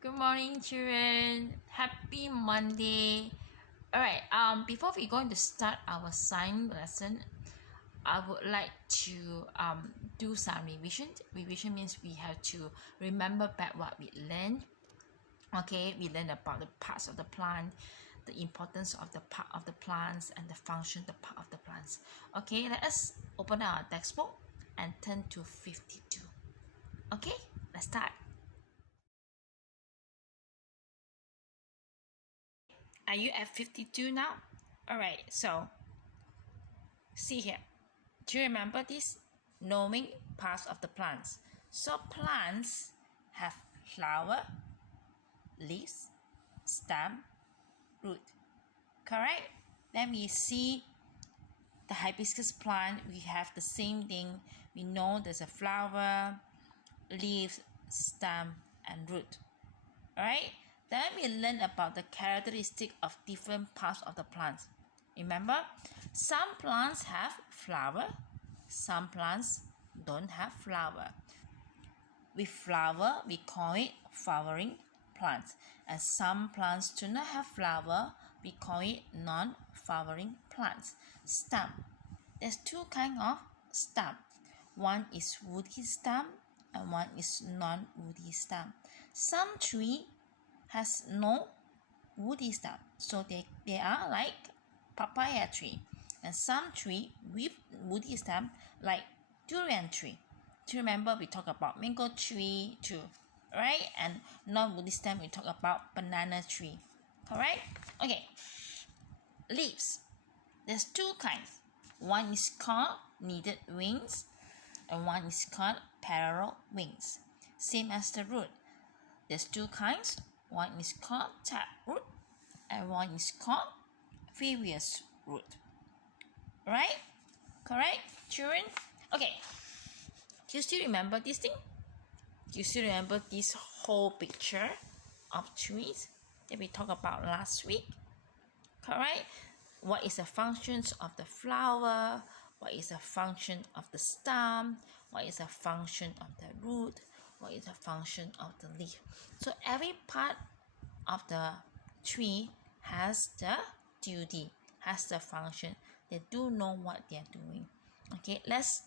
Good morning, children. Happy Monday. Alright, before we going to start our science lesson, I would like to do some revision. Revision means we have to remember back what we learned. Okay, we learned about the parts of the plant, the importance of the part of the plants, and the function of the part of the plants. Okay, let us open our textbook and turn to 52. Okay, let's start. Are you at 52 now? Alright, so see here. Do you remember this? Knowing parts of the plants. So plants have flower, leaves, stem, root. Correct? Then we see the hibiscus plant. We have the same thing. We know there's a flower, leaves, stem, and root. Alright? Then we learn about the characteristic of different parts of the plant. Remember, some plants have flower, some plants don't have flower. With flower, we call it flowering plants. And some plants do not have flower, we call it non-flowering plants. Stem. There's two kinds of stem. One is woody stem and one is non-woody stem. Some tree has no woody stem, so they are like papaya tree, and some tree with woody stem like durian tree. Do you remember we talk about mango tree too, right? And non-woody stem we talk about banana tree, correct? Okay, leaves. There's two kinds. One is called kneaded wings and one is called parallel wings. Same as the root. There's two kinds. One is called taproot and one is called various root. Right? Correct, children? Okay. Do you still remember this thing? Do you still remember this whole picture of trees that we talked about last week? Correct? What is the functions of the flower? What is the function of the stem? What is the function of the root? What is the function of the leaf? So every part of the tree has the duty, has the function. They do know what they are doing. Okay, let's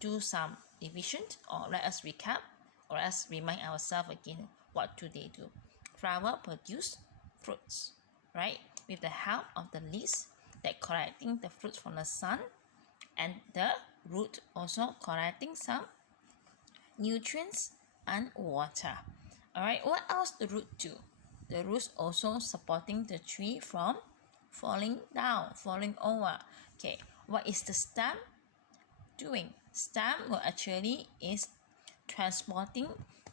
do some revision, or let us recap, or let's remind ourselves again, what do they do? Flower produce fruits, right? With the help of the leaves that collecting the fruits from the sun, and the root also collecting some nutrients and water. Alright, what else the root do? The roots also supporting the tree from falling down, falling over. Okay, what is the stem doing? Stem will actually is transporting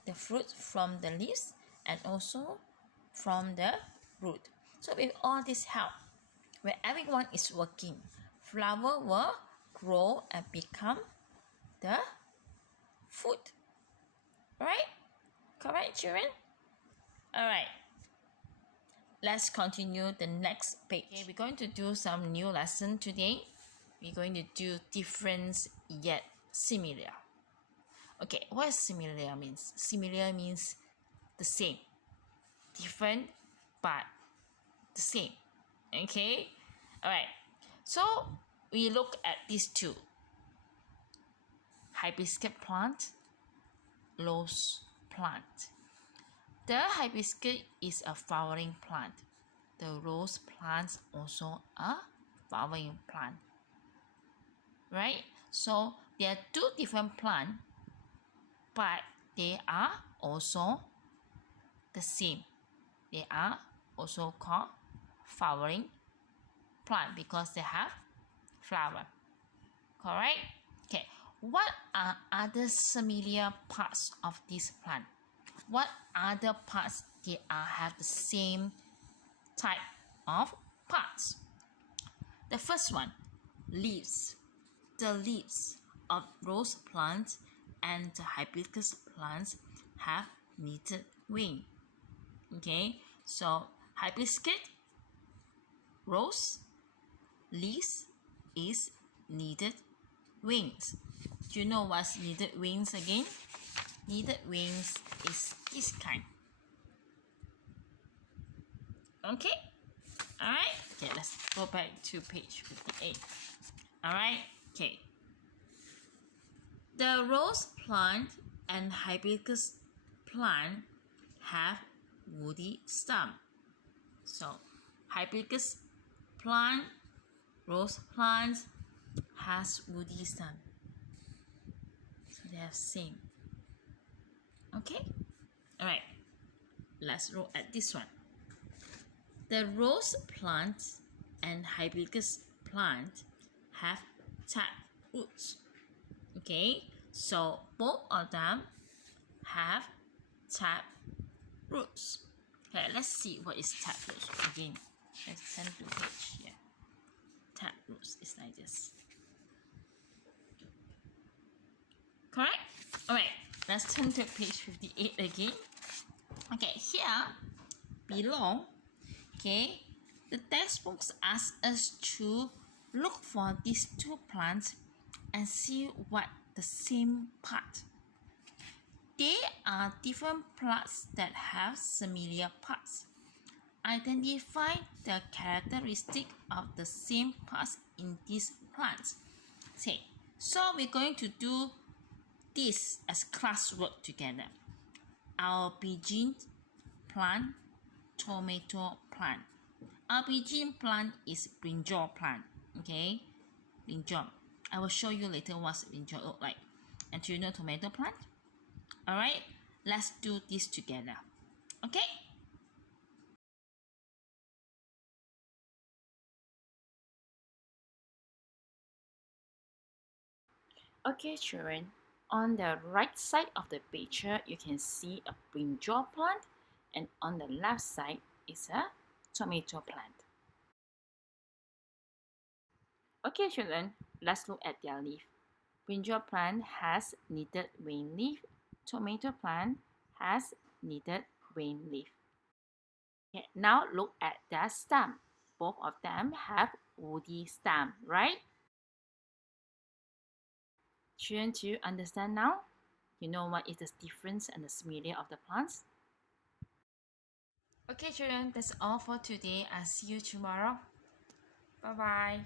the fruit from the leaves and also from the root. So with all this help, where everyone is working, flower will grow and become the food. Right? Correct, children? Alright. Let's continue the next page. Okay, we're going to do some new lesson today. We're going to do difference yet similar. Okay, what is similar means? Similar means the same. Different but the same. Okay? Alright. So we look at these two. Hibiscus plant, rose plant. The hibiscus is a flowering plant. The rose plant also a flowering plant. Right? So there are two different plants, but they are also the same. They are also called flowering plant because they have flower. Correct? Okay. What are other similar parts of this plant? What other parts they have the same type of parts? The first one, leaves. The leaves of rose plants and the hibiscus plants have knitted wing. Okay, so hibiscus, rose, leaves is knitted wings. Do you know what's knitted wings again? Knitted wings is this kind. Okay? Alright? Okay, let's go back to page 58. Alright? Okay. The rose plant and hibiscus plant have woody stem. So, hibiscus plant, rose plant has woody stem. So they are same. Okay? Alright. Let's look at this one. The rose plant and hibiscus plant have tap roots. Okay, so both of them have tap roots. Okay, let's see what is tap roots again. Let's turn to page here. Tap roots is like this. Correct? Alright, let's turn to page 58 again. Okay, here below, okay, the textbooks ask us to look for these two plants and see what the same part. They are different plants that have similar parts. Identify the characteristic of the same parts in these plants. Say, so we're going to do this as classwork together. Aubergine plant, tomato plant. Aubergine plant is brinjal plant. Okay, brinjal. I will show you later what brinjal look like. And do you know tomato plant? Alright, let's do this together. Okay? Okay, children, on the right side of the picture, you can see a brinjal plant, and on the left side is a tomato plant. Okay, children, let's look at their leaf. Brinjal plant has knitted vein leaf. Tomato plant has knitted vein leaf. Okay, now look at their stem. Both of them have woody stem, right? Children, do you understand now? You know what is the difference and the similarity of the plants? Okay, children, that's all for today. I'll see you tomorrow. Bye bye.